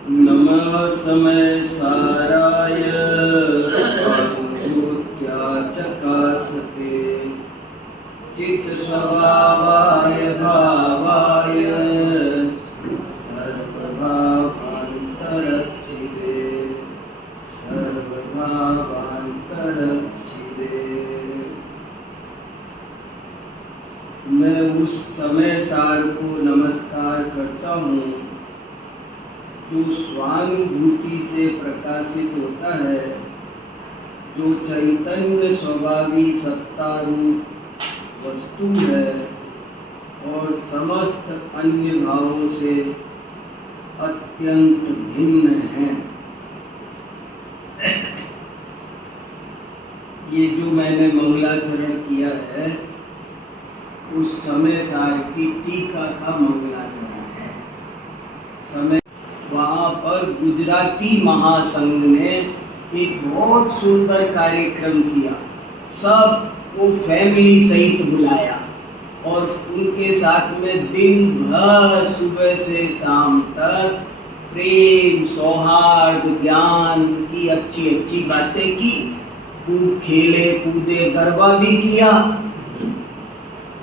नमः समय साराय चकासते चित स्वभावाय भावाय सर्वभावांतरक्षिते सर्वभावांतरक्षिते। मैं उस समय सार को नमस्कार करता हूँ जो स्वानुभूति से प्रकाशित होता है, जो चैतन्य स्वभावी सत्ता रूप वस्तु है और समस्त अन्य भावों से अत्यंत भिन्न है। ये जो मैंने मंगलाचरण किया है उस समय सार की टीका का मंगलाचरण है। समय वहाँ पर गुजराती महासंघ ने एक बहुत सुंदर कार्यक्रम किया। सब को फैमिली सहित बुलाया और उनके साथ में दिन भर सुबह से शाम तक प्रेम सौहार्द ज्ञान की अच्छी अच्छी बातें की, खूब खेले कूदे, गरबा भी किया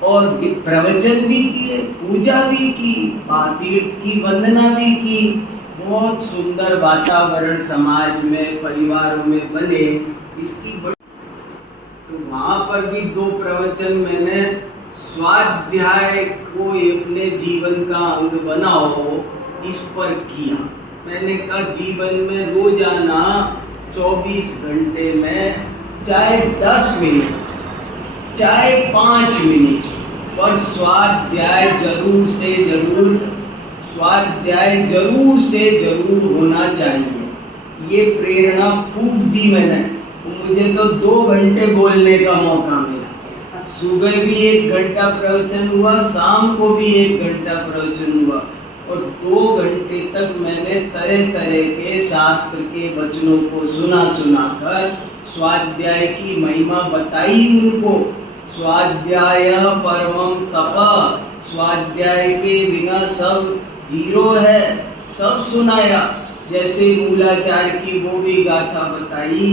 और प्रवचन भी किए, पूजा भी की, तीर्थ की वंदना भी की। बहुत सुंदर वातावरण समाज में परिवारों में बने, इसकी बड़ी। तो वहाँ पर भी 2 प्रवचन मैंने स्वाध्याय को अपने जीवन का अंग बनाओ इस पर किया। मैंने कहा जीवन में रोजाना 24 घंटे में चाहे 10 मिनट चाहे 5 मिनट पर स्वाध्याय जरूर से जरूर होना चाहिए। ये प्रेरणा खूब दी मैंने। मुझे तो 2 घंटे बोलने का मौका मिला। सुबह भी 1 घंटा प्रवचन हुआ, शाम को भी 1 घंटा प्रवचन हुआ और 2 घंटे तक मैंने तरह तरह के शास्त्र के वचनों को सुनाकर स्वाध्याय की महिमा बताई उनको। स्वाध्याय परमं तप, स्वाध्याय के बिना सब जीरो है, सब सुनाया। जैसे मूलाचार की वो भी गाथा बताई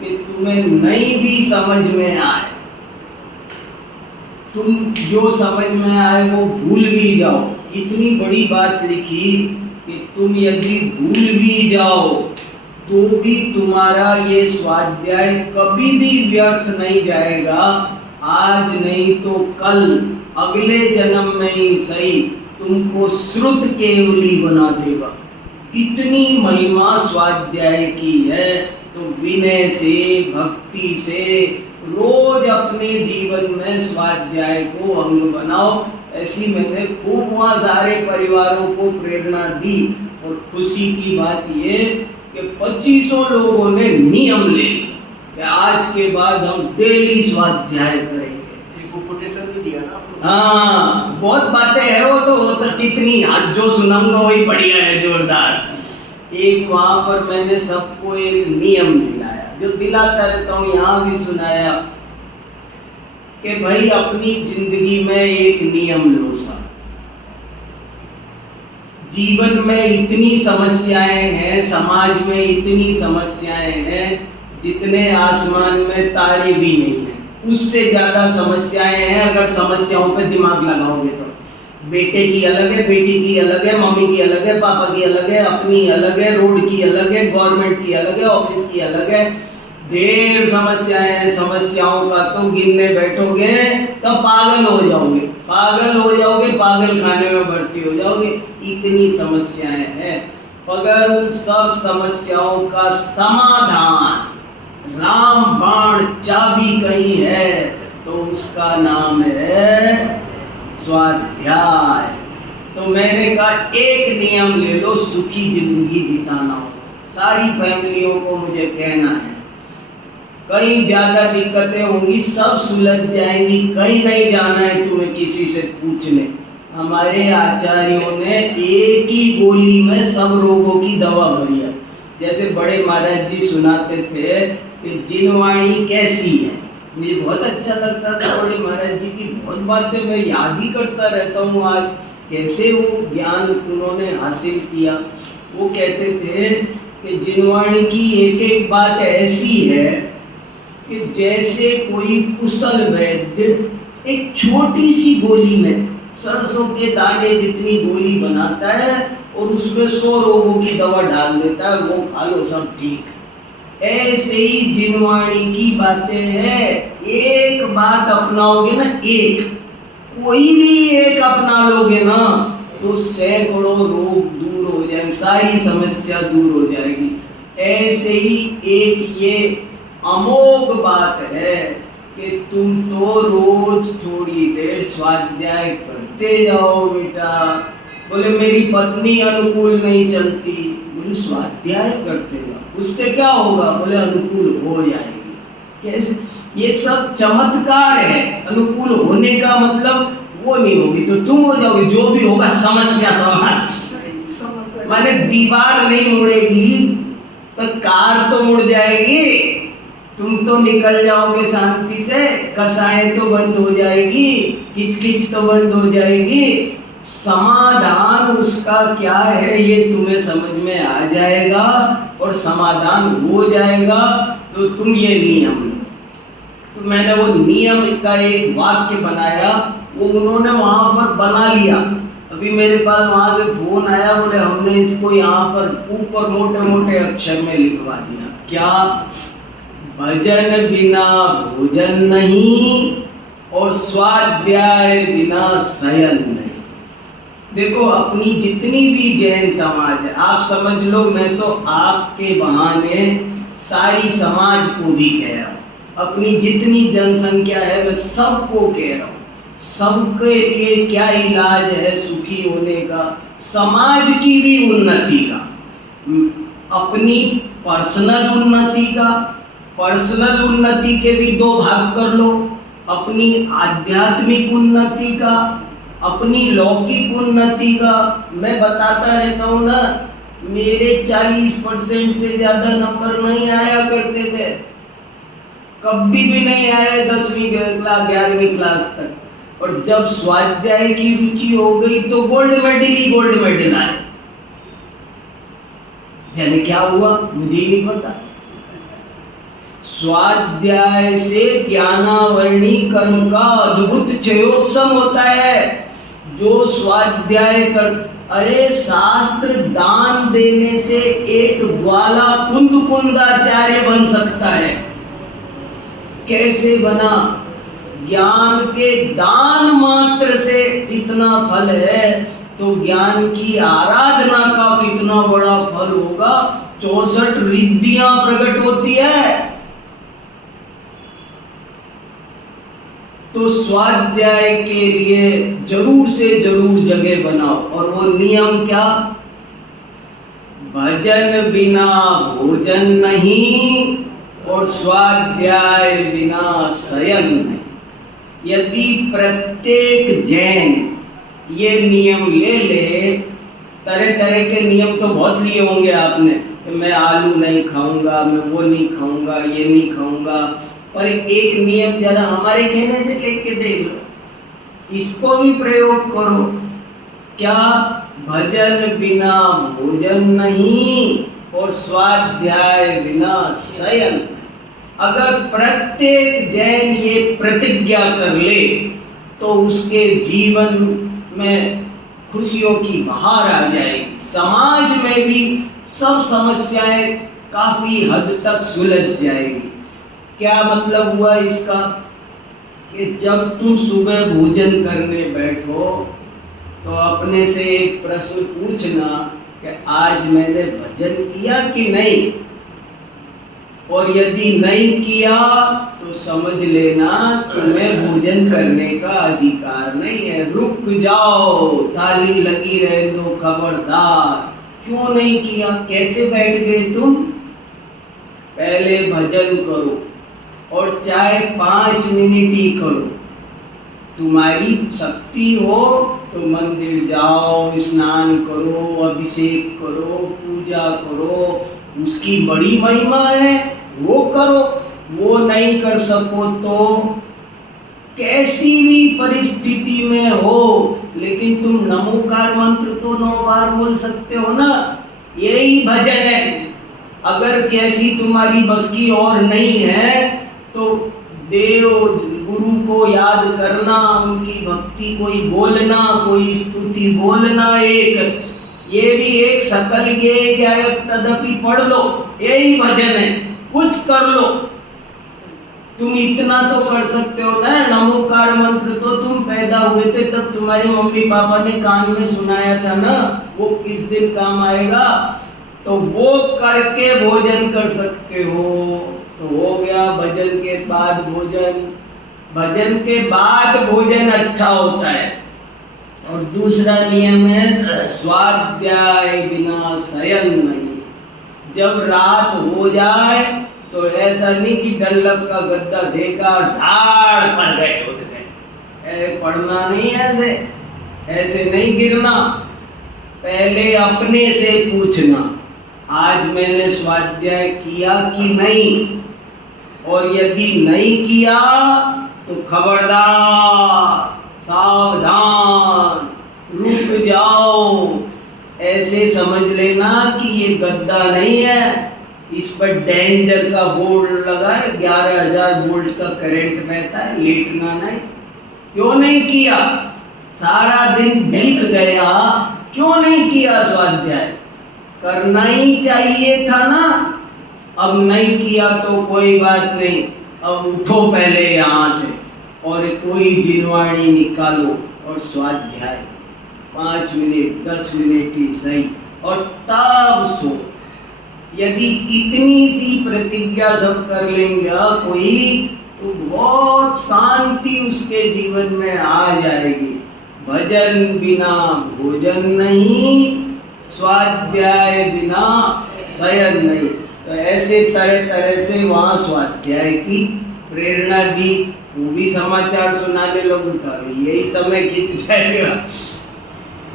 कि तुम्हें नहीं भी समझ में आए, तुम जो समझ में आए वो भूल भी जाओ। इतनी बड़ी बात लिखी कि तुम यदि भूल भी जाओ तो भी तुम्हारा ये स्वाध्याय कभी भी व्यर्थ नहीं जाएगा। आज नहीं तो कल, अगले जन्म में ही सही, तुमको श्रुत केवली बना देगा। इतनी महिमा स्वाध्याय की है। तो विनय से, भक्ति से रोज अपने जीवन में स्वाध्याय को अंग बनाओ। ऐसी मैंने खूब वहाँ सारे परिवारों को प्रेरणा दी। और खुशी की बात ये कि 2500 लोगों ने नियम ले लिया कि आज के बाद हम डेली स्वाध्याय करेंगे। कोटेशन भी दिया ना। हाँ, बहुत बातें हैं वो तो कितनी, आज जो सुनाऊंगा वही बढ़िया है, जोरदार। एक वहाँ पर मैंने सबको एक नियम दिलाया, जो दिलाता रहता हूँ, यहाँ भी सुनाया कि भाई अपनी जिंदगी में एक नियम लो। सब जीवन में इतनी समस्याएं हैं, समाज में इतनी समस्याएं हैं, जितने आसमान में तारे भी नहीं हैं उससे ज्यादा समस्याएं हैं। अगर समस्याओं पे दिमाग लगाओगे तो बेटे की अलग है, बेटी की अलग है, मम्मी की अलग है, पापा की अलग है, अपनी अलग है, रोड की अलग है, गवर्नमेंट की अलग है, ऑफिस की अलग है। ढेर समस्याएं हैं। समस्याओं का तो गिनने बैठोगे तो पागल हो जाओगे, पागल खाने में भर्ती हो जाओगे। इतनी समस्याएं हैं। अगर उन सब समस्याओं का समाधान राम बाण चाबी कहीं है तो उसका नाम है स्वाध्याय। तो मैंने कहा एक नियम ले लो, सुखी जिंदगी बिताना हो। सारी फैमिलियों को मुझे कहना है, कहीं ज्यादा दिक्कतें होंगी, सब सुलझ जाएंगी, कहीं नहीं जाना है तुम्हें किसी से पूछने। हमारे आचार्यों ने एक ही गोली में सब रोगों की दवा भरी है। जैसे बड़े महाराज जी सुनाते थे कि जिनवाणी कैसी है। मुझे बहुत अच्छा लगता था बड़े महाराज जी की बहुत बातें मैं याद ही करता रहता हूँ आज कैसे वो ज्ञान उन्होंने हासिल किया? वो कहते थे कि जिनवाणी की एक एक बात ऐसी है कि जैसे कोई कुशल वैद्य एक छोटी सी गोली में सरसों के दाने जितनी गोली बनाता है और उसमें 100 रोगों की दवा डाल देता है, वो खा लो सब ठीक। ऐसे ही जिनवाणी की बातें हैं, एक बात अपनाओगे ना, एक कोई भी एक अपना लोगे ना तो सैकड़ों रोग दूर हो जाएंगे, सारी समस्या दूर हो जाएगी। ऐसे ही एक ये अमोघ बात है कि तुम तो रोज थोड़ी देर स्वाध्याय करते जाओ बेटा। बोले मेरी पत्नी अनुकूल नहीं चलती, बोले स्वाध्याय करते जाओ, उससे क्या होगा? बोले अनुकूल हो जाएगी। कैसे? ये सब चमत्कार है। अनुकूल होने का मतलब वो नहीं होगी तो तुम हो जाओगे, जो भी होगा समस्या समाधान। माने दीवार नहीं मुड़ेगी तो कार तो मुड़ जाएगी, तुम तो निकल जाओगे शांति से, कसाएं तो बंद हो जाएगी, किचकिच तो बंद हो जाएगी। समाधान उसका क्या है ये तुम्हें समझ में आ जाएगा और समाधान हो जाएगा। तो तुम ये नियम लो। तो मैंने वो नियम का एक वाक्य बनाया, वो उन्होंने वहां पर बना लिया। अभी मेरे पास वहां से फोन आया, बोले हमने इसको यहाँ पर ऊपर मोटे मोटे अक्षर में लिखवा दिया। क्या? भजन बिना भोजन नहीं और स्वाध्याय बिना शयन नहीं। देखो अपनी जितनी भी जैन समाज है, आप समझ लो, मैं तो आपके बहाने सारी समाज को भी कह रहा हूँ, अपनी जितनी जनसंख्या है मैं सबको कह रहा हूँ, सबके लिए क्या इलाज है सुखी होने का, समाज की भी उन्नति का, अपनी पर्सनल उन्नति का। पर्सनल उन्नति के भी 2 भाग कर लो, अपनी आध्यात्मिक उन्नति का, अपनी लौकिक उन्नति का। मैं बताता रहता हूँ ना, मेरे 40% से ज्यादा नंबर नहीं आया करते थे, कभी भी नहीं आए 10वीं क्लास 11वीं क्लास तक। और जब स्वाध्याय की रुचि हो गई तो गोल्ड मेडल आए। जाने क्या हुआ मुझे ही नहीं पता। स्वाध्याय से ज्ञानावरणी कर्म का अद्भुत क्षयोत्सव होता है। जो स्वाध्याय कर, अरे शास्त्र दान देने से एक ग्वाला कुंदाचार्य बन सकता है। कैसे बना? ज्ञान के दान मात्र से इतना फल है, तो ज्ञान की आराधना का कितना बड़ा फल होगा। 64 रिद्धियां प्रकट होती है। तो स्वाध्याय के लिए जरूर से जरूर जगह बनाओ। और वो नियम क्या? भजन बिना भोजन नहीं और स्वाध्याय बिना शयन नहीं। यदि प्रत्येक जैन ये नियम ले ले, तरह तरह के नियम तो बहुत लिए होंगे आपने कि मैं आलू नहीं खाऊंगा, मैं वो नहीं खाऊंगा, ये नहीं खाऊंगा, पर एक नियम जरा हमारे कहने से लेके देख लो, इसको भी प्रयोग करो। क्या? भजन बिना भोजन नहीं और स्वाध्याय बिना शयन। अगर प्रत्येक जैन ये प्रतिज्ञा कर ले तो उसके जीवन में खुशियों की बहार आ जाएगी। समाज में भी सब समस्याएं काफी हद तक सुलझ जाएगी। क्या मतलब हुआ इसका? कि जब तुम सुबह भोजन करने बैठो तो अपने से एक प्रश्न पूछना कि आज मैंने भजन किया कि नहीं, और यदि नहीं किया तो समझ लेना तुम्हें भोजन करने का अधिकार नहीं है। रुक जाओ, थाली लगी रहे दो, खबरदार। क्यों नहीं किया? कैसे बैठ गए तुम? पहले भजन करो और चाहे 5 मिनट ही करो। तुम्हारी शक्ति हो तो मंदिर जाओ, स्नान करो, अभिषेक करो, पूजा करो, उसकी बड़ी महिमा है, वो करो। वो नहीं कर सको तो कैसी भी परिस्थिति में हो, लेकिन तुम नमोकार मंत्र तो 9 बार बोल सकते हो ना, यही भजन है। अगर कैसी तुम्हारी बस की और नहीं है तो देव गुरु को याद करना, उनकी भक्ति कोई बोलना, कोई स्तुति बोलना, एक ये भी एक सकल ये क्या तदपि पढ़ लो, यही भजन है। कुछ कर लो, तुम इतना तो कर सकते हो ना। नमोकार मंत्र तो तुम पैदा हुए थे तब तुम्हारे मम्मी पापा ने कान में सुनाया था ना, वो किस दिन काम आएगा, तो वो करके भोजन कर सकते हो। तो हो गया भजन के बाद भोजन, भजन के बाद भोजन अच्छा होता है। और दूसरा नियम है स्वाध्याय बिना शयन नहीं। जब रात हो जाए तो ऐसा नहीं कि डल्लब का गद्दा देखा और धाड़ पड़ गए उठ गए, पढ़ना नहीं ऐसे, ऐसे नहीं गिरना। पहले अपने से पूछना आज मैंने स्वाध्याय किया कि नहीं, और यदि नहीं किया तो खबरदार, सावधान, रुक जाओ। ऐसे समझ लेना कि ये गद्दा नहीं है, इस पर डेंजर का बोर्ड लगा है, 11,000 वोल्ट का करंट बहता है, लेटना नहीं। क्यों नहीं किया? सारा दिन बीत गया, क्यों नहीं किया स्वाध्याय? करना ही चाहिए था ना। अब नहीं किया तो कोई बात नहीं, अब उठो पहले यहाँ से और कोई जिनवाणी निकालो और स्वाध्याय 5 मिनट 10 मिनट ही सही, और तब सो। यदि इतनी सी प्रतिज्ञा सब कर लेंगे कोई, तो बहुत शांति उसके जीवन में आ जाएगी। भजन बिना भोजन नहीं, स्वाध्याय बिना शयन नहीं। तो ऐसे तरह तरह से वहाँ स्वाध्याय की प्रेरणा दी। वो भी समाचार सुनाने लोग था, यही समय खींच जाएगा।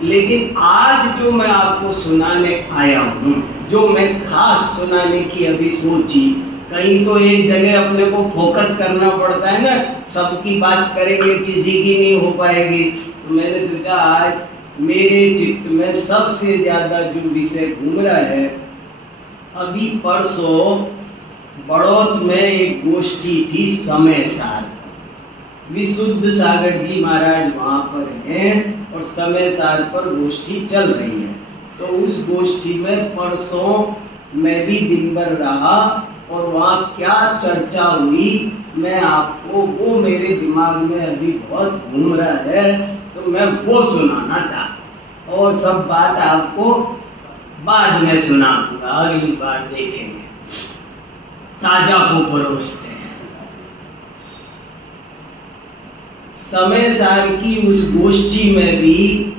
लेकिन आज जो मैं आपको सुनाने आया हूँ, जो मैं खास सुनाने की अभी सोची, कहीं तो एक जगह अपने को फोकस करना पड़ता है ना, सबकी बात करेंगे किसी की नहीं हो पाएगी। तो मैंने सोचा आज मेरे चित्त में सबसे ज़्यादा जो विषय घूम रहा है, अभी परसों बड़ौत में एक गोष्ठी थी समय सार, विशुद्ध सागर जी महाराज वहाँ पर हैं और समय सार पर गोष्ठी चल रही है। तो उस गोष्ठी में परसों मैं भी दिन भर रहा और वहाँ क्या चर्चा हुई मैं आपको, वो मेरे दिमाग में अभी बहुत घूम रहा है, तो मैं वो सुनाना चाहता हूँ। और सब बात आपको बाद में सुना दूंगा, अगली बार देखेंगे। ताजा को परोसते हैं। समय सार की उस गोष्ठी में भी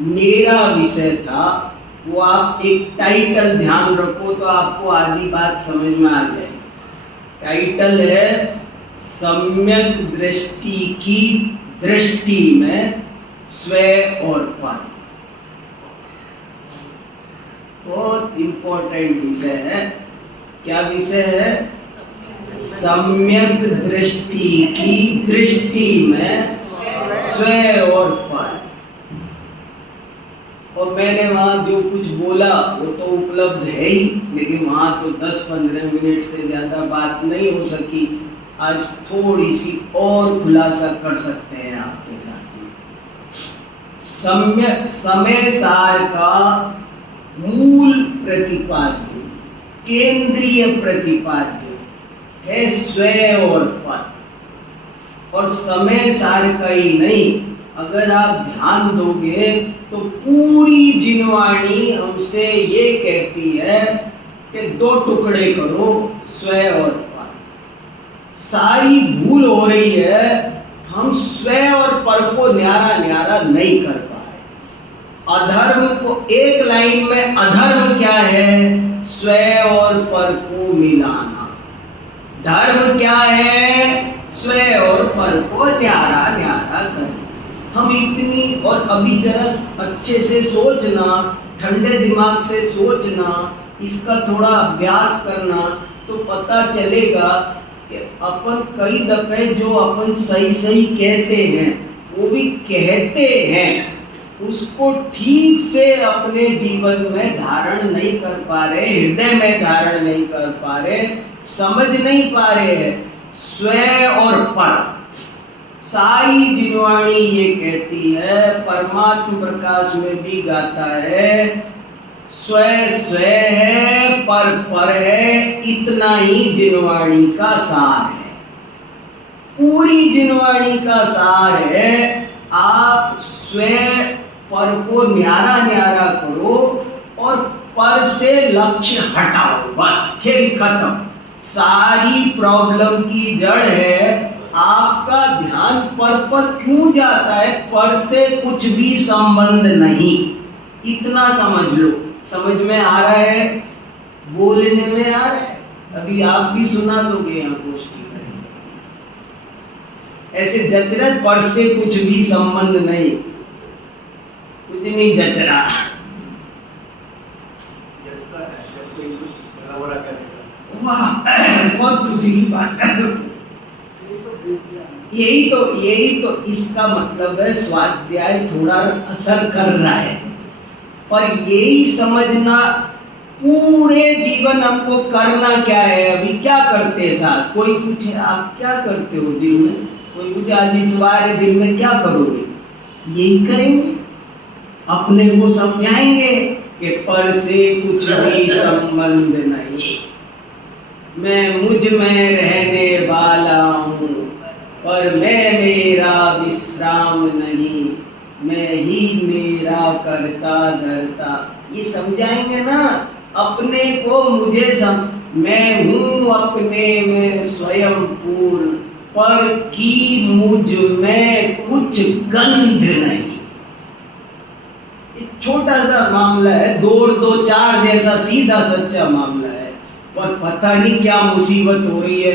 मेरा विषय था, वो आप एक टाइटल ध्यान रखो तो आपको आधी बात समझ में आ जाएगी। टाइटल है सम्यक दृष्टि की दृष्टि में स्वयं और पर। बहुत इंपॉर्टेंट विषय है। क्या विषय है? सम्यक दृष्टि की दृष्टि में स्वयं और पर। और मैंने वहाँ जो कुछ बोला वो तो उपलब्ध है ही, लेकिन वहाँ तो 10-15 मिनट से ज़्यादा बात नहीं हो सकी। आज थोड़ी सी और खुलासा कर सकते हैं आपके साथ में। सम्यक समय सार का मूल प्रतिपाद्य, केंद्रीय प्रतिपाद्य है स्वयं और पर। और समय सार का ही नहीं, अगर आप ध्यान दोगे तो पूरी जिनवाणी हमसे ये कहती है कि 2 टुकड़े करो, स्वयं और पर। सारी भूल हो रही है, हम स्वयं और पर को न्यारा न्यारा नहीं कर पा रहे। अधर्म को एक लाइन में, अधर्म क्या है? स्वयं और पर को मिलाना। धर्म क्या है? स्वयं और पर को न्यारा न्यारा करना। हम इतनी, और अभी जरा अच्छे से सोचना, ठंडे दिमाग से सोचना, इसका थोड़ा अभ्यास करना, तो पता चलेगा कि अपन कई दफे जो अपन सही सही कहते हैं वो भी कहते हैं, उसको ठीक से अपने जीवन में धारण नहीं कर पा रहे, हृदय में धारण नहीं कर पा रहे, समझ नहीं पा रहे हैं। स्व और पर, सारी जिनवाणी ये कहती है, परमात्म प्रकाश में भी गाता है, स्व स्व है, पर है, इतना ही जिनवाणी का सार है। पूरी जिनवाणी का सार है। आप स्व पर को न्यारा न्यारा करो और पर से लक्ष्य हटाओ, बस खेल खत्म। सारी प्रॉब्लम की जड़ है आपका ध्यान पर क्यों जाता है? पर से कुछ भी संबंध नहीं, इतना समझ लो। समझ में आ रहा है? बोलने में आ रहा है? अभी आप भी सुना दोगे, यहाँ गोष्ठी करेंगे, ऐसे जच रहा है, पर से कुछ भी संबंध नहीं, कुछ नहीं जच रहा। जचता है जब कोई कुछ भला बुरा करेगा। वाह, बहुत खुशी की बात है। यही तो इसका मतलब है, स्वाध्याय थोड़ा असर कर रहा है, पर यही समझना पूरे जीवन हमको करना क्या है। अभी क्या करते हैं साथ? कोई पूछे आप क्या करते हो दिन में, कोई पूछे आज इतवार है, दिन में क्या करोगे? यही करेंगे, अपने को समझाएंगे कि पर से कुछ भी संबंध नहीं, मैं मुझ में रहने वाला हूँ, पर मैं मेरा विश्राम नहीं, मैं ही मेरा करता धरता। ये समझाएंगे ना अपने को, मुझे मैं हूँ अपने में स्वयं पूर्ण, पर की मुझ में कुछ गंध नहीं। छोटा सा मामला है, दो चार जैसा सीधा सच्चा मामला है, पर पता नहीं क्या मुसीबत हो रही है।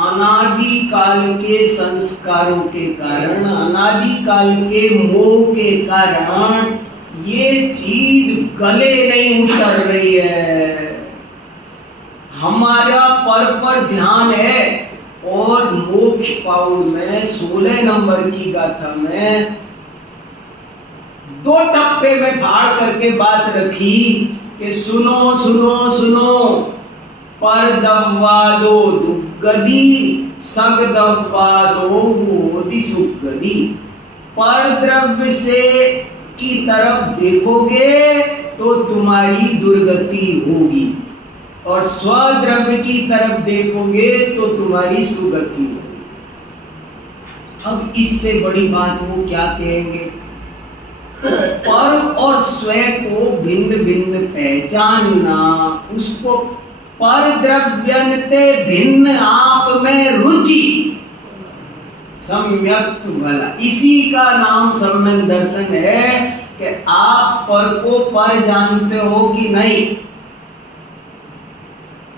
अनादि काल के संस्कारों के कारण, अनादि काल के मोह के कारण ये चीज गले नहीं उतर रही है। हमारा पर ध्यान है, और मोक्ष पाउड में 16 नंबर की गाथा में 2 टप्पे में फाड़ करके बात रखी कि सुनो सुनो सुनो, पर दव्वादो दुग्गदी संग दव्वादो होति सुगदी। पर द्रव्य से की तरफ देखोगे तो तुम्हारी दुर्गति होगी, और स्वद्रव्य की तरफ देखोगे तो तुम्हारी सुगति होगी। अब इससे बड़ी बात वो क्या कहेंगे? पर और स्व को भिन्न भिन्न पहचानना, उसको पर द्रव्यन्ते भिन्न आप में रुचि, सम्यक भला, इसी का नाम सम्यक दर्शन है कि आप पर को पर जानते हो कि नहीं।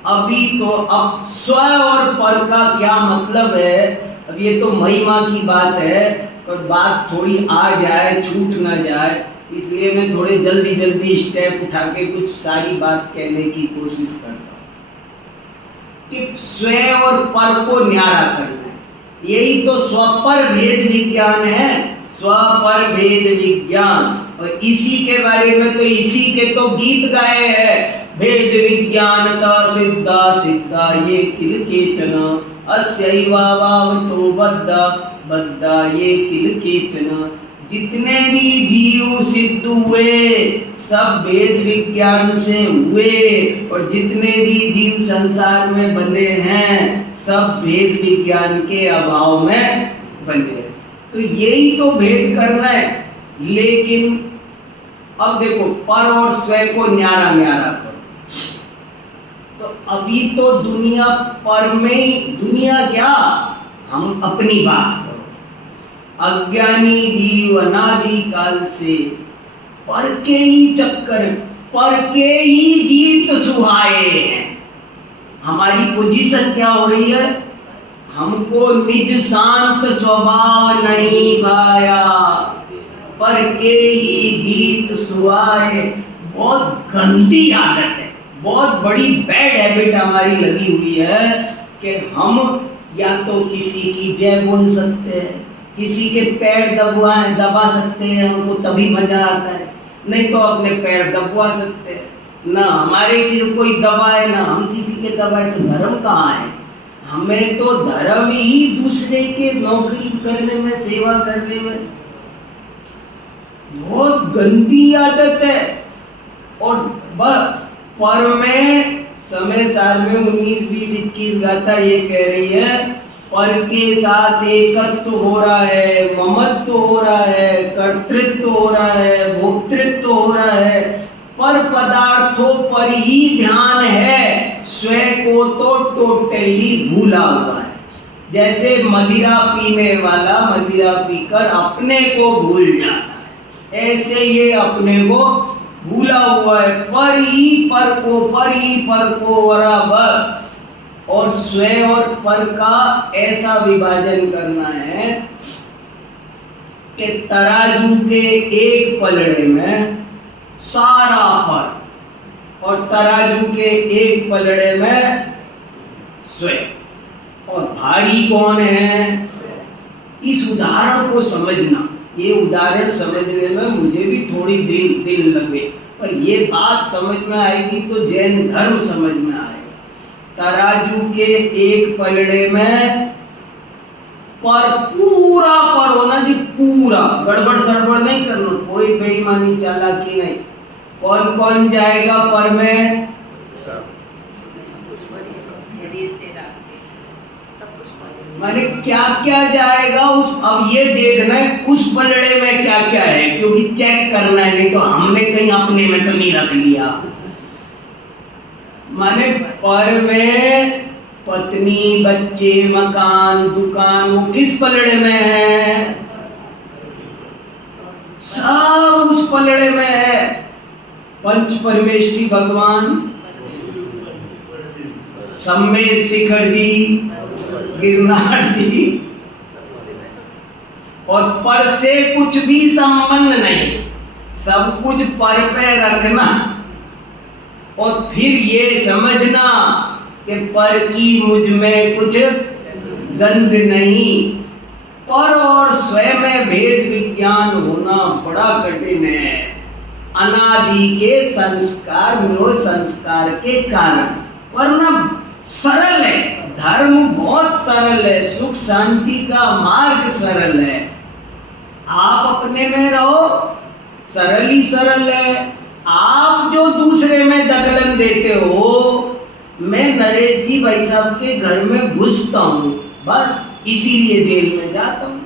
अभी तो अब स्व और पर का क्या मतलब है, अब ये तो महिमा की बात है, पर बात थोड़ी आ जाए, छूट ना जाए, इसलिए मैं थोड़े जल्दी स्टेप उठा के कुछ सारी बात कहने की कोशिश करता हूँ कि स्व और पर को न्यारा करना है। यही तो स्वपर भेद विज्ञान है, स्वपर भेद विज्ञान। और इसी के बारे में तो इसी के तो गीत गाए हैं, भेद विज्ञान का सिद्धा सिद्धा ये किल केचन, अस्यैवावतो बद्धा बद्धा ये किल केचन। जितने भी जीव सिद्ध हुए सब भेद विज्ञान से हुए, और जितने भी जीव संसार में बंधे हैं सब भेद विज्ञान के अभाव में बंधे हैं। तो यही तो भेद करना है। लेकिन अब देखो, पर और स्व को न्यारा न्यारा करो, तो अभी तो दुनिया पर में, दुनिया क्या, हम अपनी बात करो। अज्ञानी जीव अनादि काल से पर के ही चक्कर, पर के ही गीत सुहाए हैं। हमारी पोजीशन क्या हो रही है? हमको निज शांत स्वभाव नहीं पाया, पर के ही गीत सुहाए। बहुत गंदी आदत है, बहुत बड़ी बैड हैबिट हमारी लगी हुई है कि हम या तो किसी की जय बोल सकते हैं, किसी के पैर दबा सकते हैं हमको, तभी मजा आता है, नहीं तो अपने पैर दबवा सकते हैं ना। हमारे की कोई दबाए ना हम किसी के दबाए, तो धर्म कहाँ है? हमें तो धर्म ही दूसरे के नौकरी करने में, सेवा करने में। बहुत गंदी आदत है। और बस पर में समय सार में 19, 20, 21 गाथा ये कह रही है, पर के साथ एकत्व हो रहा है, ममत्व हो रहा है, कर्तृत्व हो रहा है, भोक्तृत्व हो रहा है, पर पदार्थों पर ही ध्यान है, स्वयं को तो टोटली भूला हुआ है। जैसे मदिरा पीने वाला मदिरा पीकर अपने को भूल जाता है, ऐसे ये अपने को भूला हुआ है। पर ही पर को बराबर, और स्वयं और पर का ऐसा विभाजन करना है कि तराजू के एक पलड़े में सारा पर, और तराजू के एक पलड़े में स्वयं। और भारी कौन है? इस उदाहरण को समझना, ये उदाहरण समझने में मुझे भी थोड़ी दिन लगे, पर ये बात समझ में आएगी तो जैन धर्म समझ में आएगा। तराजू के एक पलड़े में पर, पूरा पर होना जी, पूरा, गड़बड़ सड़बड़ नहीं करना, कोई बेईमानी चालाकी नहीं। कौन कौन जाएगा पर में? माने क्या क्या जाएगा उस, अब ये देखना है उस पलड़े में क्या क्या है, क्योंकि चेक करना है, नहीं तो हमने कहीं अपने में तो नहीं रख लिया। माने पर में पत्नी, बच्चे, मकान, दुकान, वो किस पलड़े में है? सब उस पलड़े में है। पंच परमेष्ठी भगवान, सम्मेद शिखर जी, गिरनार जी, और पर से कुछ भी संबंध नहीं, सब कुछ पर पे रखना। और फिर ये समझना कि पर की मुझ में कुछ गंध नहीं। पर और स्वयं में भेद विज्ञान होना बड़ा कठिन है, अनादि के संस्कार में, संस्कार के कारण। वरना सरल है, धर्म बहुत सरल है, सुख शांति का मार्ग सरल है। आप अपने में रहो, सरल ही सरल है। आप जो दूसरे में दखलन देते हो, मैं नरेश जी भाई साहब के घर में घुसता हूँ, बस इसीलिए जेल में जाता हूँ,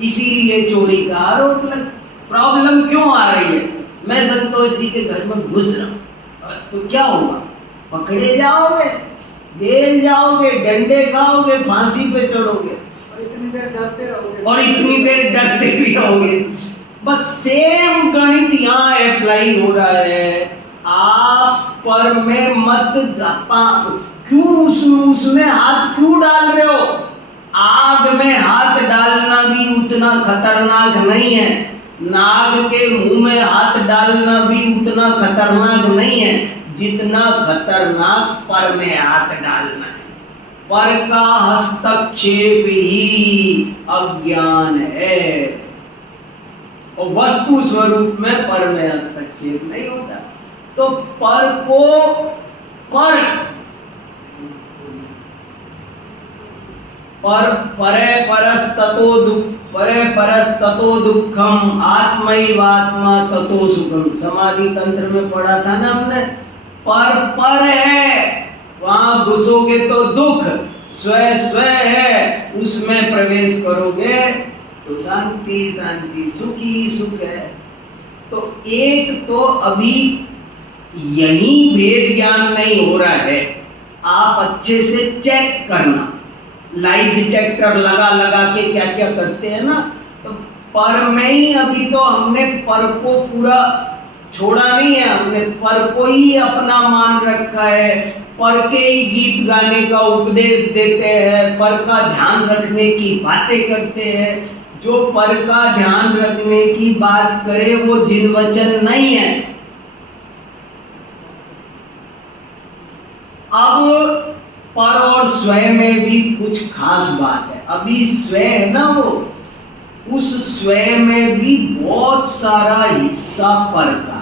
इसीलिए चोरी का आरोप लग। प्रॉब्लम क्यों आ रही है? मैं संतोष जी के घर में घुस रहा हूँ, तो क्या होगा? पकड़े जाओगे, जेल जाओगे, डंडे खाओगे, फांसी पे चढ़ोगे, और इतनी देर डरते रहोगे, और इतनी देर डरते भी रहोगे। बस सेम गणित यहाँ अप्लाई हो रहा है। आप पर में मत क्यों उसमें हाथ क्यों डाल रहे हो? आग में हाथ डालना भी उतना खतरनाक नहीं है, नाग के मुंह में हाथ डालना भी उतना खतरनाक नहीं है जितना खतरनाक पर में हाथ डालना है। पर का हस्तक्षेप ही अज्ञान है, और वस्तु स्वरूप में पर में हस्तक्षेप नहीं होता। तो पर को परे परस ततो दुखम आत्मैवात्मा ततो सुखम। समाधि तंत्र में पढ़ा था ना हमने, पर है, वहां घुसोगे तो दुख, स्व है, उसमें प्रवेश करोगे तो शांति शांति, सुख ही सुख है। तो एक तो अभी यही भेद ज्ञान नहीं हो रहा है। आप अच्छे से चेक करना, लाइट डिटेक्टर लगा के क्या क्या करते हैं ना, तो पर में ही अभी तो हमने पर को पूरा छोड़ा नहीं है, हमने पर को ही अपना मान रखा है। पर के ही गीत गाने का उपदेश देते हैं, पर का ध्यान रखने की बातें करते हैं। जो पर का ध्यान रखने की बात करे वो जिन वचन नहीं है। अब पर और स्वयं में भी कुछ खास बात है। अभी स्वयं है ना, वो उस स्वयं में भी बहुत सारा हिस्सा पर का है।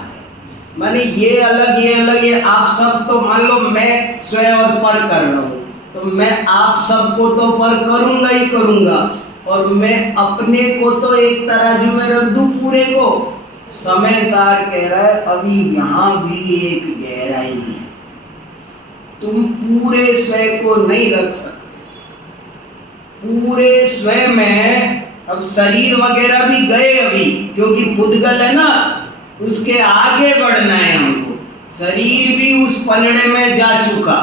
माने ये अलग ये आप सब तो मान लो मैं स्वयं और पर कर रहा हूँ, तो मैं आप सबको तो पर करूंगा ही करूंगा, और मैं अपने को तो एक तराजू में रख दूं पूरे को। समय सार कह रहा है अभी यहाँ भी एक गहराई है, तुम पूरे स्वयं को नहीं रख सकते। पूरे स्वयं में अब शरीर वगैरह भी गए अभी, क्योंकि पुद्गल है ना, उसके आगे बढ़ना है हमको। शरीर भी उस पलड़े में जा चुका,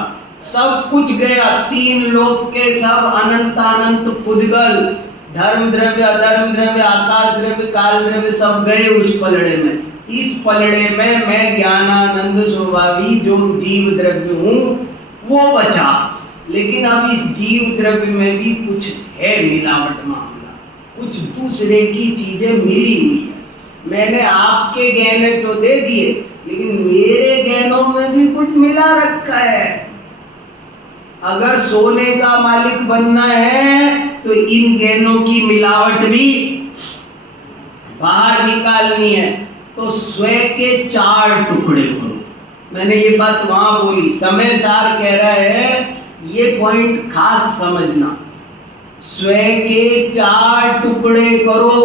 सब कुछ गया, तीन लोक के सब अनंत पुद्गल, धर्म द्रव्य अधर्म द्रव्य आकाश द्रव्य काल द्रव्य सब गए उस पलड़े में। इस पलड़े में मैं ज्ञानानंद स्वभावी जो जीव द्रव्य हूँ वो बचा। लेकिन अब इस जीव द्रव्य में भी कुछ है मिलावट मामला, कुछ दूसरे की चीजें मिली हुई है। मैंने आपके गहने तो दे दिए, लेकिन मेरे गहनों में भी कुछ मिला रखा है। अगर सोने का मालिक बनना है तो इन गहनों की मिलावट भी बाहर निकालनी है। तो स्वयं के 4 टुकड़े करो। मैंने ये बात वहां बोली, समय सार कह रहा है ये पॉइंट खास समझना। स्वयं के 4 टुकड़े करो।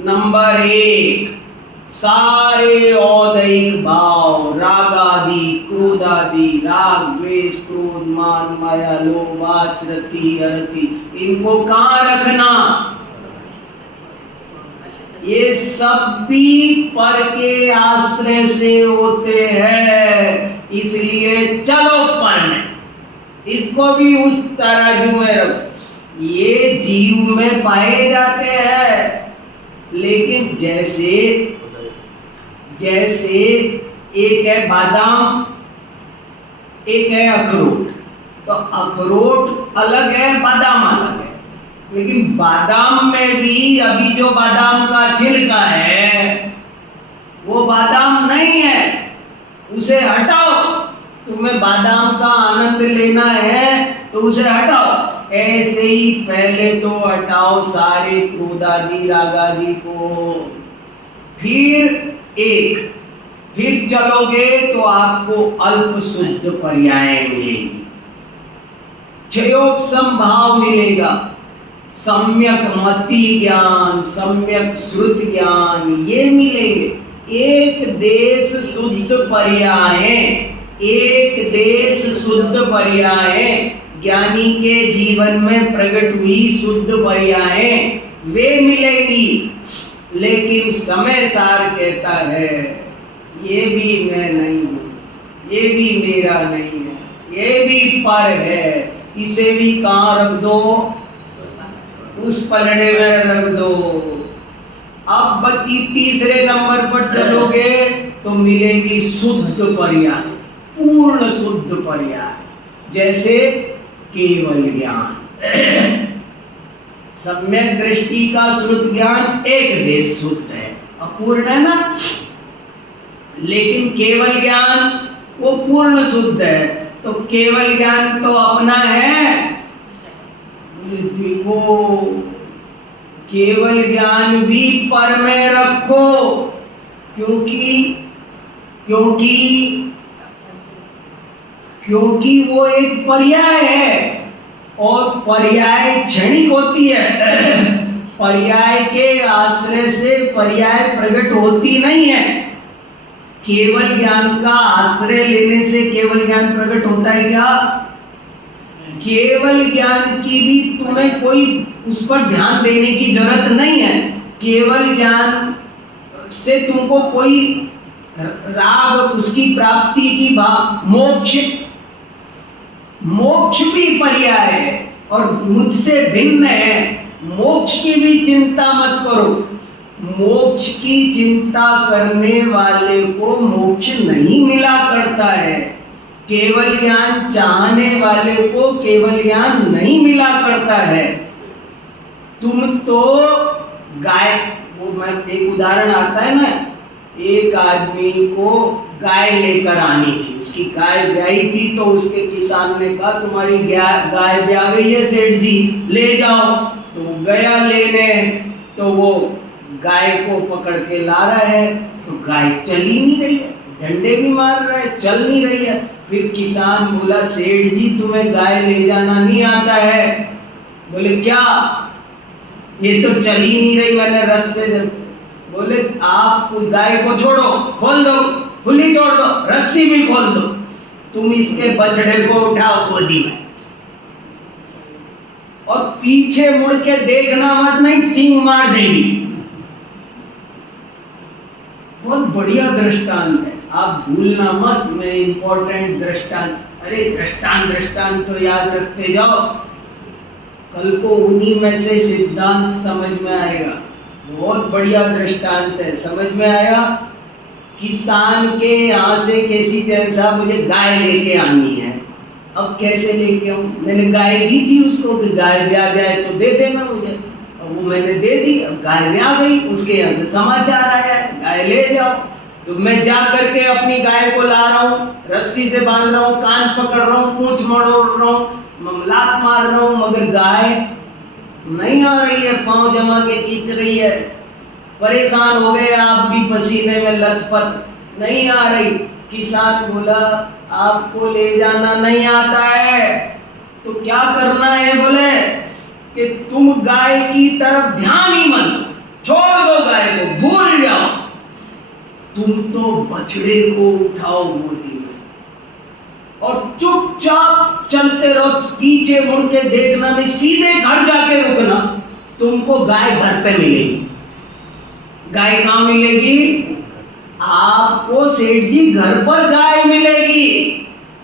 नंबर 1, सारे औदैहिक भाव, राग आदि क्रोध आदि, राग द्वेष क्रोध मान माया लोभ आस रति अरति, इनको कहाँ रखना? ये सब भी पर के आश्रय से होते हैं, इसलिए चलो पर में, इसको भी उस तराजू में रखो। ये जीव में पाए जाते हैं, लेकिन जैसे एक है बादाम, एक है अखरोट, तो अखरोट अलग है बादाम अलग है। लेकिन बादाम में भी अभी जो बादाम का छिलका है वो बादाम नहीं है, उसे हटाओ। तुम्हें बादाम का आनंद लेना है तो उसे हटाओ। ऐसे ही पहले तो हटाओ सारे क्रोधादि रागादि को, फिर चलोगे तो आपको अल्प शुद्ध पर्याय मिलेगी, क्षयोपशम भाव मिलेगा, सम्यक मति ज्ञान, सम्यक श्रुत ज्ञान, ये मिलेंगे। एक देश शुद्ध पर्याय, एक देश शुद्ध पर्याय, ज्ञानी के जीवन में प्रकट हुई शुद्ध पर्याय वे मिलेगी। लेकिन समय सार कहता है ये भी मैं नहीं हूँ, ये भी मेरा नहीं है, ये भी पर है, इसे भी कहाँ रख दो? उस पलड़े में रख दो। अब बच्ची तीसरे नंबर पर चलोगे तो मिलेगी शुद्ध पर्याय, पूर्ण शुद्ध पर्याय, जैसे केवल ज्ञान। सम्यक दृष्टि का श्रुत ज्ञान एक देश शुद्ध है, अपूर्ण है ना, लेकिन केवल ज्ञान वो पूर्ण शुद्ध है। तो केवल ज्ञान तो अपना है। बोले देखो केवल ज्ञान भी पर में रखो, क्योंकि वो एक पर्याय है और पर्याय क्षणिक होती है। पर्याय के आश्रय से पर्याय प्रकट होती नहीं है। केवल ज्ञान का आश्रय लेने से केवल ज्ञान प्रकट होता है क्या? केवल ज्ञान की भी तुम्हें कोई उस पर ध्यान देने की जरूरत नहीं है। केवल ज्ञान से तुमको कोई राग, उसकी प्राप्ति की भाव, मोक्ष भी पर्याय है और मुझसे भिन्न है। मोक्ष की भी चिंता मत करो। मोक्ष की चिंता करने वाले को मोक्ष नहीं मिला करता है। केवल ज्ञान चाहने वाले को केवल ज्ञान नहीं मिला करता है। तुम तो गाय, वो मैं एक उदाहरण आता है ना, एक आदमी को गाय लेकर आनी थी, उसकी गाय ब्याई थी, तो उसके किसान ने कहा तुम्हारी गाय ब्याह गई है सेठ जी, ले जाओ। तो गया लेने, तो वो गाय को पकड़ के ला रहा है, तो गाय चल ही नहीं रही है, डंडे भी मार रहा है, चल नहीं रही है। फिर किसान बोला, सेठ जी तुम्हें गाय ले जाना नहीं आता है? बोले क्या, ये तो चल ही नहीं रही, मैंने रस्से से। बोले आप गाय को छोड़ो, खोल दो, खुली छोड़ दो, रस्सी भी खोल दो, तुम इसके बछड़े को उठाओ गोदी में और पीछे मुड़ के देखना मत, नहीं सींग मार देगी। बहुत बढ़िया दृष्टांत है, आप भूलना मत। मैं इंपॉर्टेंट दृष्टांत, अरे दृष्टांत तो याद रखते जाओ, कल को उन्हीं में से सिद्धांत समझ में आएगा। बहुत बढ़िया दृष्टांत है, समझ में आया। किसान के यहाँ से किसी जैसा मुझे गाय लेके आनी है, अब कैसे लेके आऊं? मैंने गाय दी थी उसको कि गाय ब्याह जाए तो दे देना मुझे, अब वो मैंने दे दी, अब गाय ब्याह गई, उसके यहाँ से समाचार आया है गाय ले जाओ, तो मैं जा करके अपनी गाय को ला रहा हूँ, रस्सी से बांध रहा हूँ, कान पकड़ रहा हूँ, पूंछ मरोड़ रहा हूँ, लात मार रहा हूँ, मगर गाय नहीं आ रही है, पांव जमा के खींच रही है। परेशान हो गए आप भी, पसीने में लथपथ, नहीं आ रही। किसान बोला आपको ले जाना नहीं आता है तो क्या करना है? बोले कि तुम गाय की तरफ ध्यान ही मत दो, छोड़ दो गाय को, भूल जाओ, तुम तो बछड़े को उठाओ गोदी में और चुपचाप चलते रहो, पीछे मुड़ के देखना नहीं, सीधे घर जाके रुकना, तुमको गाय घर पे मिलेगी। गाय कहाँ मिलेगी? आपको सेठ जी घर पर गाय मिलेगी,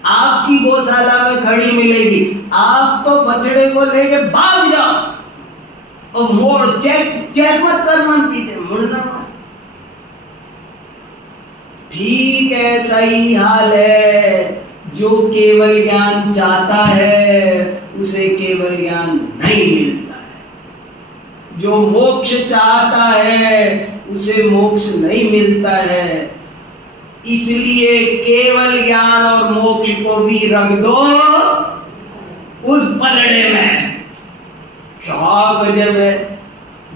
आपकी गौशाला में खड़ी मिलेगी। आप तो बछड़े को लेके भाग जाओ और मोड़ चेक मत करना, पीछे मुड़ना मत। ठीक है, सही हाल है। जो केवल ज्ञान चाहता है उसे केवल ज्ञान नहीं मिलता है, जो मोक्ष चाहता है उसे मोक्ष नहीं मिलता है। इसलिए केवल ज्ञान और मोक्ष को भी रख दो उस पलड़े में। क्या गजब है,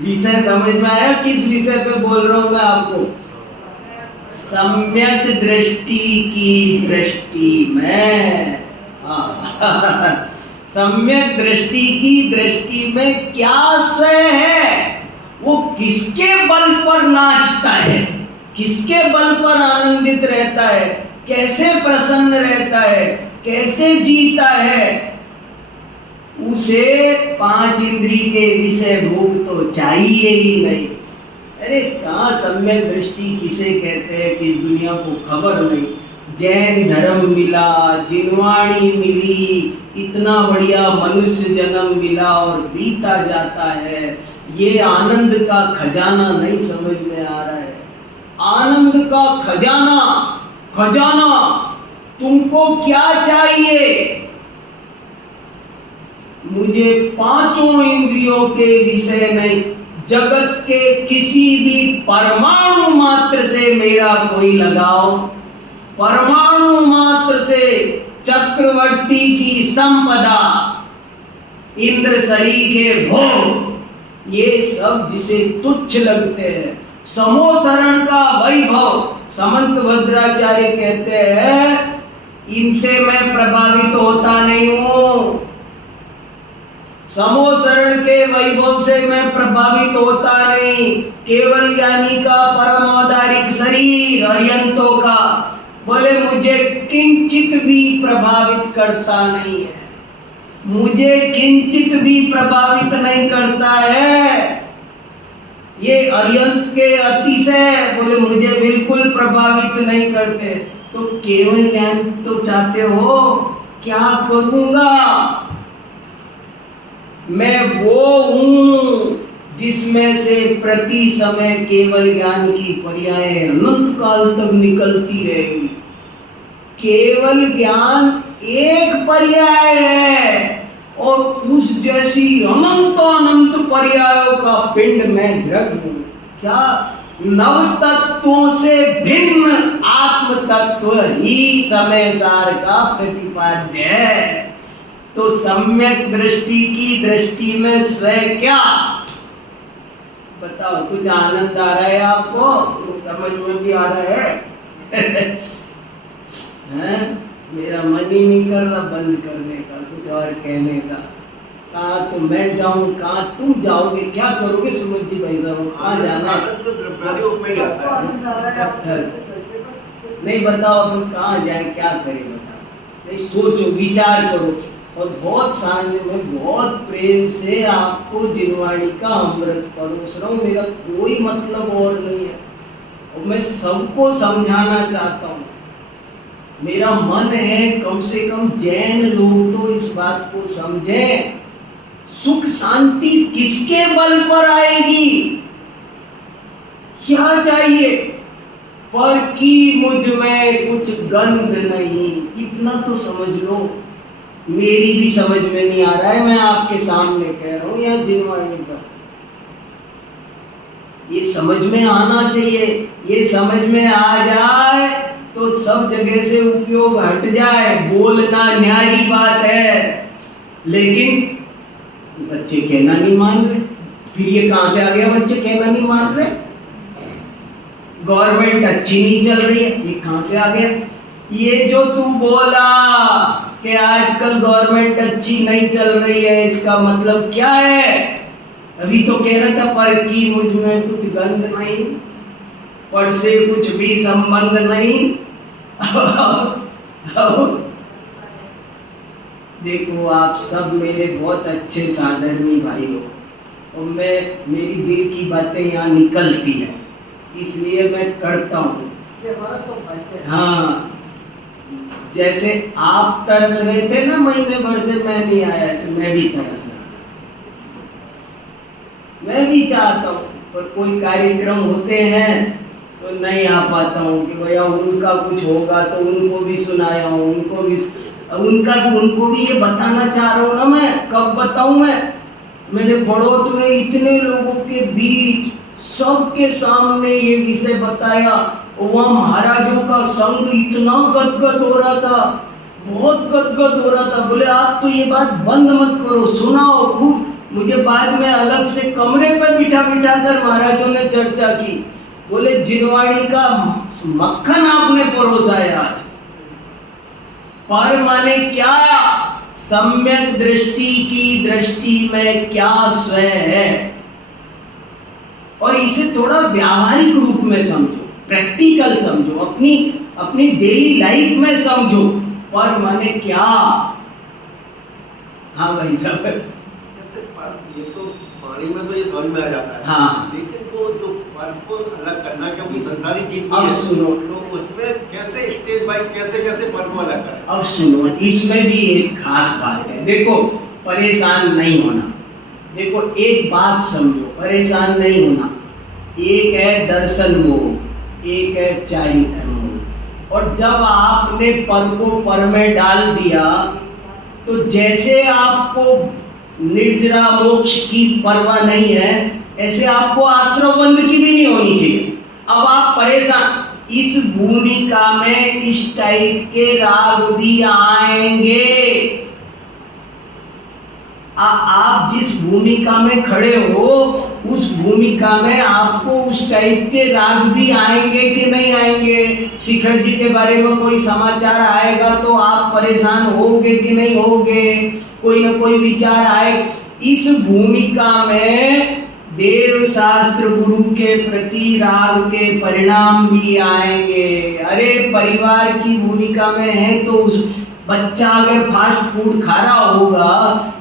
विषय समझ में आया? किस विषय पे बोल रहा हूं मैं आपको? सम्यक दृष्टि की दृष्टि में। सम्यक दृष्टि की दृष्टि में क्या स्वयं है, वो किसके बल पर नाचता है, किसके बल पर आनंदित रहता है, कैसे प्रसन्न रहता है, कैसे जीता है, उसे पांच इंद्री के विषय भोग तो चाहिए ही नहीं। अरे कहाँ सम्यक दृष्टि किसे कहते हैं कि दुनिया को खबर नहीं। जैन धर्म मिला, जिनवाणी मिली, इतना बढ़िया मनुष्य जन्म मिला और बीता जाता है, ये आनंद का खजाना नहीं समझ में आ रहा है। आनंद का खजाना, खजाना तुमको क्या चाहिए? मुझे पांचों इंद्रियों के विषय नहीं, जगत के किसी भी परमाणु मात्र से मेरा कोई लगाव, परमाणु मात्र से चक्रवर्ती की संपदा, इंद्र सरीखे भोग, ये सब जिसे तुच्छ लगते हैं, समोसरण का वैभव, समंत भद्राचार्य कहते हैं इनसे मैं प्रभावित होता नहीं हूं, समोसरण के वैभव से मैं प्रभावित होता नहीं। केवल ज्ञानी का परम औदारिक शरीर अर्यंतों का, बोले मुझे किंचित भी प्रभावित करता नहीं है, मुझे किंचित भी प्रभावित नहीं करता है। ये अर्यंत के अतिशय बोले मुझे बिल्कुल प्रभावित नहीं करते। तो केवल ज्ञान तो चाहते हो, क्या करूंगा? मैं वो हूं जिसमें से प्रति समय केवल ज्ञान की पर्याय अनंत काल तक निकलती रहेगी। केवल ज्ञान एक पर्याय है और उस जैसी अनंत अनंत पर्यायों का पिंड में द्रव्य हूं। क्या नव तत्वों से भिन्न आत्म तत्व ही समय सार का प्रतिपाद्य है। तो सम्यक दृष्टि की दृष्टि में स्वयं क्या? बताओ, कुछ आनंद आ रहा है आपको? कुछ समझ में भी आ रहा है? हैं? मेरा मन ही नहीं कर रहा बंद करने का, कुछ और कहने का। कहाँ तो मैं जाऊं, कहाँ तुम जाओगे, क्या करोगे सुमित जी भाई साहब, कहाँ जाना है? आनंद तो द्रव्यादियों में ही आता है। नहीं बताओ अब कहाँ जाए, क्या करें बताओ? नहीं सोचो, विचार करो, और बहुत शांति में बहुत प्रेम से आपको जिनवाणी का अमृत परोस रहा हूँ। मेरा कोई मतलब और नहीं है, और मैं सबको समझाना चाहता हूँ। मेरा मन है कम से कम जैन लोग तो इस बात को समझें, सुख शांति किसके बल पर आएगी? क्या चाहिए? पर की मुझ में कुछ गंध नहीं, इतना तो समझ लो। मेरी भी समझ में नहीं आ रहा है, मैं आपके सामने कह रहा हूं या जिनवाणी पर। ये समझ में आना चाहिए, ये समझ में आ जाए तो सब जगह से उपयोग हट जाए। बोलना न्यारी बात है, लेकिन बच्चे कहना नहीं मान रहे। फिर ये कहां से आ गया बच्चे कहना नहीं मान रहे? गवर्नमेंट अच्छी नहीं चल रही है, ये कहां से आ गया? ये जो तू बोला कि आजकल गवर्नमेंट अच्छी नहीं चल रही है, इसका मतलब क्या है? अभी तो कह रहा था पर की मुझ में कुछ गंध नहीं, पर से कुछ भी संबंध नहीं। देखो आप सब मेरे बहुत अच्छे साधर्मी भाई हो, और मेरी दिल की बातें यहाँ निकलती है, इसलिए मैं करता हूँ। हाँ, जैसे आप तरस रहे थे ना महीने भर से मैं नहीं आया, ऐसे मैं भी तरस रहा था। मैं भी चाहता हूँ, पर कोई कार्यक्रम होते हैं तो नहीं आ पाता हूँ कि भैया उनका कुछ होगा तो उनको भी सुनाया हूँ, उनको भी ये बताना चाह रहा हूँ ना। मैं कब बताऊँ? मैंने बड़ौत में इतने लोगों के बीच सबके सामने ये विषय बताया, और वहाँ महाराजों का संग इतना गदगद हो रहा था, बहुत गदगद हो रहा था। बोले आप तो ये बात बंद मत करो, सुनाओ खूब। मुझे बाद में अलग से कमरे पर बिठा कर महाराजों ने चर्चा की। बोले जिनवाणी का मक्खन आपने परोसा है आज। पर माने क्या? सम्यक दृष्टि की दृष्टि में क्या स्वयं है, और इसे थोड़ा व्यावहारिक रूप में समझो, प्रैक्टिकल समझो, अपनी डेली लाइफ में समझो। पर माने क्या? हाँ भाई साहब, ये तो वाणी में तो ये समझ में आ जाता है। हाँ, लेकिन वो जो पर को अलग करना, क्योंकि संसारी जीव अब सुनो, तो उसमें कैसे स्टेज बाय कैसे पर को अलग करें? अब सुनो, इसमें भी एक खास बात है। देखो, परेशान नहीं होना। देखो एक बात समझो, परेशान नहीं होना। एक है दर्शन मोह, एक है चारित्र मोह। और जब आपने पर को पर में डाल दिया, तो जैसे आपको निर्जरा मोक्ष की परवाह नहीं है, ऐसे आपको आश्रम बंद की भी नहीं होनी चाहिए। अब आप परेशान, इस भूमिका में इस टाइप के राग भी आएंगे। आप जिस भूमिका में खड़े हो, उस भूमिका में आपको उस टाइप के राग भी आएंगे कि नहीं आएंगे? शिखर जी के बारे में कोई समाचार आएगा तो आप परेशान होगे कि नहीं होगे? कोई ना कोई विचार आए। इस भूमिका में देव शास्त्र गुरु के प्रति राग के परिणाम भी आएंगे। अरे परिवार की भूमिका में है तो उस बच्चा अगर फास्ट फूड खा रहा होगा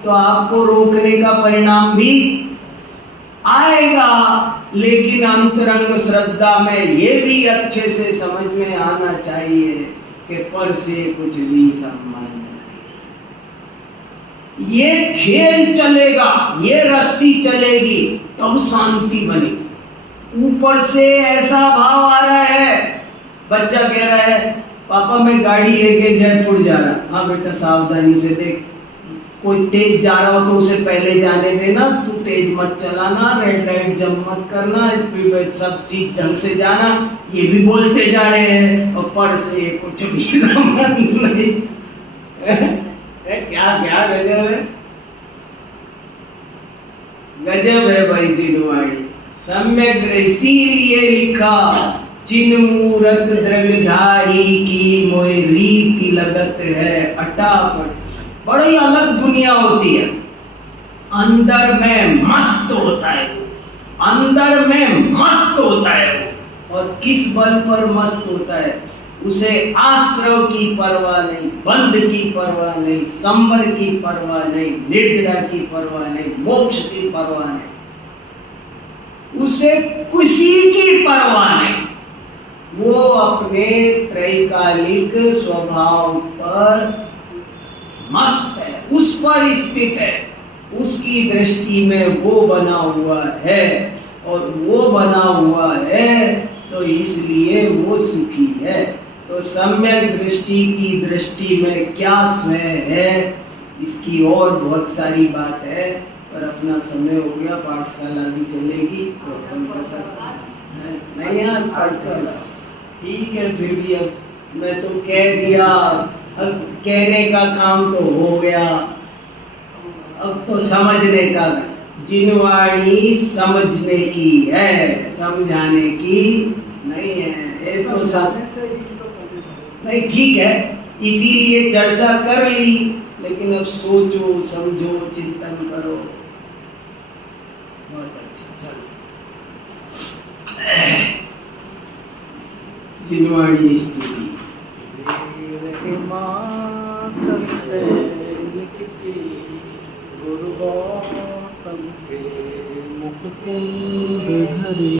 तो आपको रोकने का परिणाम भी आएगा। लेकिन अंतरंग श्रद्धा में ये भी अच्छे से समझ में आना चाहिए कि पर से कुछ भी संबंध नहीं। ये खेल चलेगा, ये रस्सी चलेगी तब शांति बनी। ऊपर से ऐसा भाव आ रहा है, बच्चा कह रहा है पापा मैं गाड़ी लेके जयपुर जा रहा। हाँ बेटा सावधानी से देख, कोई तेज जा रहा हो तो उसे पहले जाने देना, तू तेज मत चलाना, रेड लाइट जंप मत करना, स्पीड में सब चीज ढंग से जाना। ये भी बोलते जा रहे हैं और पर से कुछ भी संबंध नहीं। क्या क्या क्या गजब है, गजब है भाई जिनवाणी। सम्यक इसीलिए लिखा, चिन्ह मूरत द्रगधारी की मोय रीति लगत है अटापट। बड़ी अलग दुनिया होती है, अंदर में मस्त होता है वो, अंदर में मस्त होता है वो। और किस बल पर मस्त होता है? उसे आश्रव की परवाह नहीं, बंध की परवाह नहीं, संबर की परवाह नहीं, निर्जरा की परवाह नहीं, मोक्ष की परवाह नहीं, उसे किसी की परवाह नहीं। वो अपने त्रैकालिक स्वभाव पर मस्त है, उस पर स्थित है, उसकी दृष्टि में वो बना हुआ है, और वो बना हुआ है तो इसलिए वो सुखी है। तो सम्यक दृष्टि की दृष्टि में क्या स्वयं है, इसकी और बहुत सारी बात है, पर अपना समय हो गया, पाठशाला भी चलेगी तो अपन नहीं यार पाठशाला ठीक है। फिर भी अब मैं तो कह दिया, अब कहने का काम तो हो गया, अब तो समझने का। जिनवाणी समझने की है, समझाने की नहीं है। ये तो नहीं ठीक है, इसीलिए चर्चा कर ली, लेकिन अब सोचो समझो चिंतन करो। बहुत अच्छा, चलो जिनवाणी स्तुति। गुरु गौतम के मुख कुंड धरे।